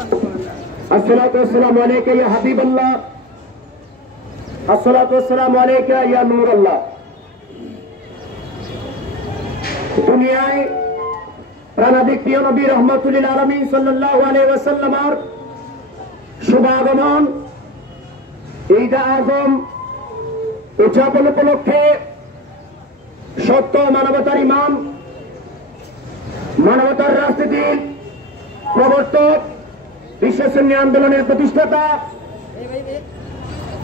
अस्सलातु वस्सलामु अलैका या हबीबल्लाह, अस्सलातु वस्सलामु अलैका या नूरल्लाह। दुनियाয় প্রাণাধিক প্রিয় নবী রহমাতুল লিল আলামিন সাল্লাল্লাহু আলাইহি ওয়াসাল্লামের শুভাগমন ঈদ আজম উদযাপন উপলক্ষে সত্য মানবতার ইমাম, মানবতার রাজনীতির প্রবর্তক, বিশ্ব সুন্নি আন্দোলনের প্রতিষ্ঠাতা,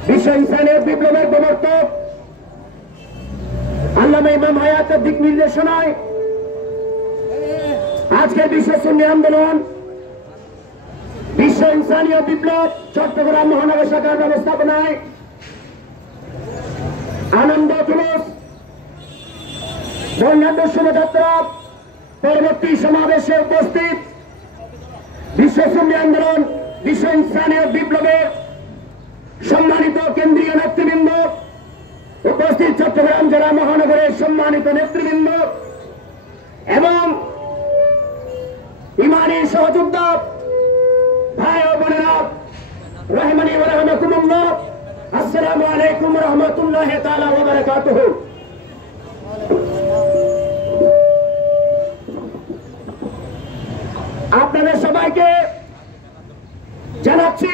বিশ্ব ইনসানিয়ত বিপ্লবের প্রবর্তক আল্লামা ইমাম হায়াতের দিক নির্দেশনায় আজকের বিশ্ব সুন্নি আন্দোলন, বিশ্ব ইনসানিয়ত বিপ্লব চট্টগ্রাম মহানগর শাখার ব্যবস্থাপনায় আনন্দ জুলুস, বর্ণাঢ্য শোভাযাত্রা, পরবর্তী সমাবেশে উপস্থিত বিশ্ব সুন্নি আন্দোলন, বিশ্ব ইনসানিয়ত বিপ্লবের সম্মানিত কেন্দ্রীয় নেতৃবৃন্দ, উপস্থিত চট্টগ্রাম জেলা মহানগরের সম্মানিত নেতৃবৃন্দ এবং ইমানি সহযোদ্ধা ভাই ও বোনেরা, রহমানি ওয়া রাহমাতুল্লাহ, আসসালামু আলাইকুম ওয়া রাহমাতুল্লাহি তাআলা ওয়া বারাকাতুহু। আপনাদের সবাইকে জানাচ্ছি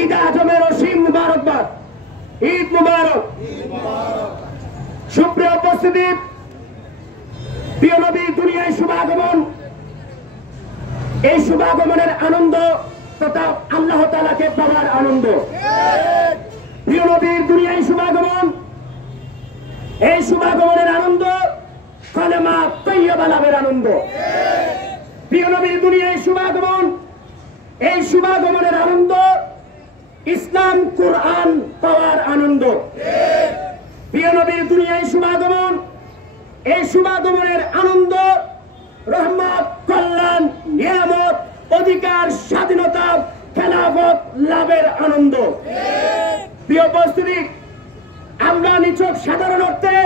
ঈদ আজমের অসীম মুবারকবাদ। ঈদ মুবারক। সুপ্রিয় উপস্থিতি, প্রিয় নবীর দুনিয়ায় শুভাগমন, এই শুভাগমনের আনন্দ তথা আল্লাহ তাআলাকে পাওয়ার আনন্দ। প্রিয় নবীর দুনিয়ায় শুভাগমন, এই শুভাগমনের আনন্দ কালেমা তাইয়্যিবা লাভের আনন্দ। প্রিয় নবীর দুনিয়ায় শুভাগমন, এই শুভাগমনের আনন্দ ইসলাম কুরআন পাওয়ার আনন্দ। প্রিয় নবীর দুনিয়ায় শুভাগমন, এই শুভাগমনের আনন্দ রহমত, কল্যাণ, নিয়ামত, অধিকার, স্বাধীনতা, খেলাফত লাভের আনন্দ। প্রিয় উপস্থিতি, আমরা নিছক সাধারণ অর্থে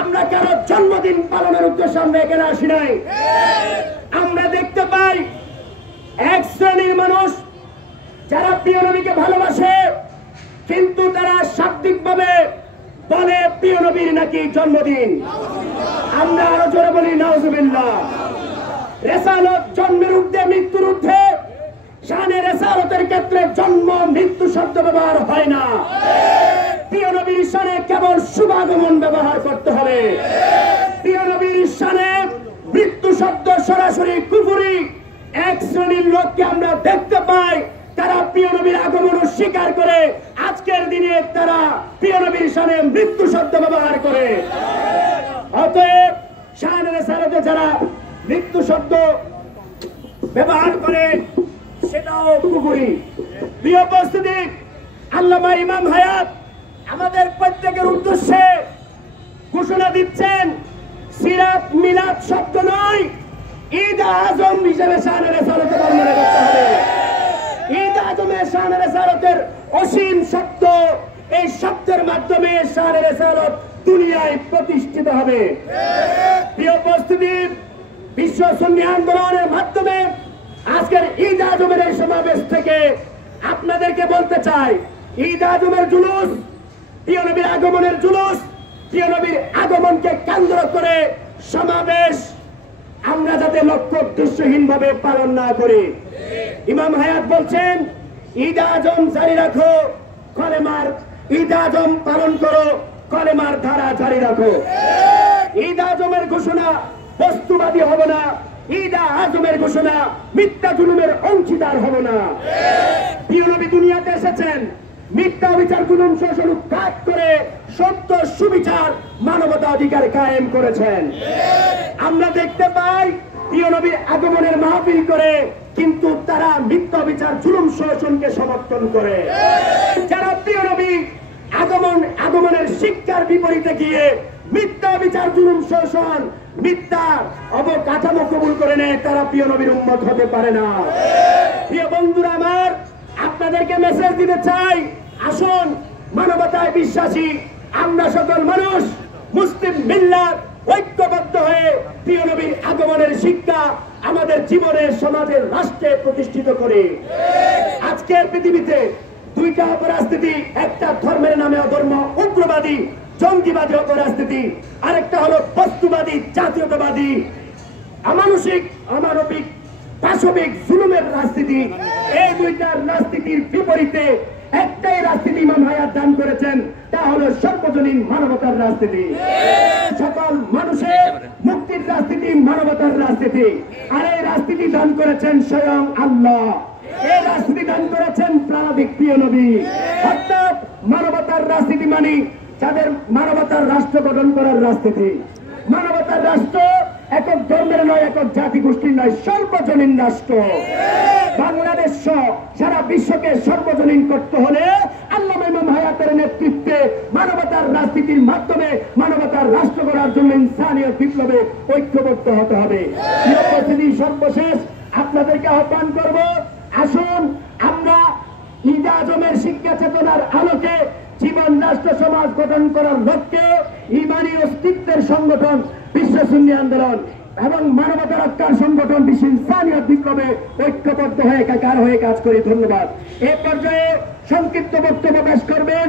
আমরা কারো জন্মদিন পালনের উদ্দেশ্যে আমরা এখানে আসি নাই। আমরা দেখতে পাই এক শ্রেণীর মানুষ যারা প্রিয় নবীকে ভালোবাসে, কিন্তু তারা শাব্দিকভাবে বলে প্রিয় নবীর নাকি জন্মদিন। আমরা আরো জোরে বলি নাউজুবিল্লাহ। রেসালত জন্মের ঊর্ধ্বে, মৃত্যুর ঊর্ধ্বে। শানে রেসালতের ক্ষেত্রে জন্ম মৃত্যু শব্দ ব্যবহার হয় না। প্রিয় নবীর শানে কেবল শুভাগমন ব্যবহার করতে হবে। প্রিয় নবীর শানে মৃত্যু শব্দ সরাসরি কুফরি। এক শ্রেণীর লোককে আমরা দেখতে পাই, তারা প্রিয় নবীর আগমন স্বীকার করে আজকের দিনে তারা প্রিয় নবীর শানে মৃত্যু শব্দ ব্যবহার করে। অতএব শানে রেসালতে যারা মৃত্যু শব্দ ব্যবহার করে সেটাও কুফরি। প্রিয় উপস্থিতি, আল্লামা ইমাম হায়াত আমাদের প্রত্যেকের উদ্দেশ্যে ঘোষণা দিচ্ছেন, সিরাত মিলাদ শব্দ নয়, ঈদ আজম হিসেবে শানে রেসালতে বর্ণনা করতে হবে। ঈদ আজমে শানে রেসালতের অসীম শব্দ, এই শব্দের মাধ্যমে শানে রেসালত দুনিয়ায় প্রতিষ্ঠিত হবে। প্রিয় উপস্থিতি, বিশ্ব সুন্নি আন্দোলনের মাধ্যমে আজকের ঈদ আজমের এই সমাবেশ থেকে আপনাদেরকে বলতে চাই, ঈদ আজমের জুলুস, প্রিয় নবীর আগমনের জুলুস, প্রিয় নবীর আগমনকে কেন্দ্র করে সমাবেশ আমরা যাতে লক্ষ্য উদ্দেশ্যহীন ভাবে পালন না করি। ইমাম হায়াত বলছেন, ঈদ আজম জারি রাখো, কলেমার ঈদ আজম পালন করো, কলেমার ধারা জারি রাখো। ঈদ আজমের ঘোষণা বস্তুবাদী হবে না, ঈদ আজমের ঘোষণা মিথ্যা জুলুমের অংশীদার হবে না। প্রিয় নবী দুনিয়াতে এসেছেন মিথ্যা বিচার, জুলুম, শোষণ উৎখাত করে সত্য সুবিচার, মানবতা অধিকার কায়েম করেছেন। আমরা দেখতে পাই প্রিয় নবীর আগমনের মাহফিল করে, কিন্তু তারা মিথ্যা বিচার, জুলুম, শোষণকে সমর্থন করে। যারা প্রিয় নবী আগমনের শিক্ষার বিপরীতে গিয়ে মিথ্যা বিচার, জুলুম, শোষণ, মিথ্যা অবকাঠামো কবুল করে নেয়, তারা প্রিয় নবীর উম্মত হতে পারে না। প্রিয় বন্ধুরা আমার, আপনাদেরকে মেসেজ দিতে চাই, আসুন মানবতায় বিশ্বাসী আমরা সকল মানুষ মুসলিম মিল্লাত ঐক্যবদ্ধ হয়ে প্রিয় নবীর আগমনের শিক্ষা আমাদের জীবনে, সমাজের, রাষ্ট্রে প্রতিষ্ঠিত করে। আজকের পৃথিবীতে দুইটা অপরাজনীতি, একটা ধর্মের নামে অধর্ম, উগ্রবাদী, জঙ্গিবাদী অপরাজনীতি, আরেকটা হলো বস্তুবাদী, জাতীয়তাবাদী, অমানসিক, অমানবিক, পাশবিক জুলুমের রাজনীতি। এই দুইটার রাজনীতির বিপরীতে একটাই রাজনীতি ইমাম হায়াত দান করেছেন, তা হলো সর্বজনীন মানবতার রাজনীতি। সকল মানুষের মুক্তির রাজনীতি, মানবতার রাজনীতি। আর এই রাজনীতি দান করেছেন স্বয়ং আল্লাহ। এই রাজনীতি দান করেছেন প্রাণাধিক প্রিয় নবী। অর্থাৎ মানবতার রাজনীতি মানে যাদের মানবতার রাষ্ট্র গঠন করার রাজনীতি। মানবতার রাষ্ট্র একক ধর্মের নয়, একক জাতি গোষ্ঠীর নয়, সর্বজনীন রাষ্ট্র। বাংলাদেশ সারা বিশ্বকে সর্বজনীন করতে হলে আল্লামা ইমাম হায়াতের নেতৃত্বে মানবতার রাজনীতির মাধ্যমে মানবতার রাষ্ট্র গড়ার জন্য ইনসানিয়ত বিপ্লবে ঐক্যবদ্ধ হতে হবে। সর্বশেষ আপনাদেরকে আহ্বান করব, আসুন আমরা ঈদ আজমের শিক্ষা চেতনার আলোকে জীবন, রাষ্ট্র, সমাজ গঠন করার লক্ষ্যে ইমানি অস্তিত্বের সংগঠন বিশ্ব সুন্নি আন্দোলন এবং মানবতা রক্ষার সংগঠন বিশ্ব ইনসানিয়ত বিপ্লবে ঐক্যবদ্ধ হয়ে একাকার হয়ে কাজ করি। ধন্যবাদ। এ পর্যায়ে সংক্ষিপ্ত বক্তব্য পেশ করবেন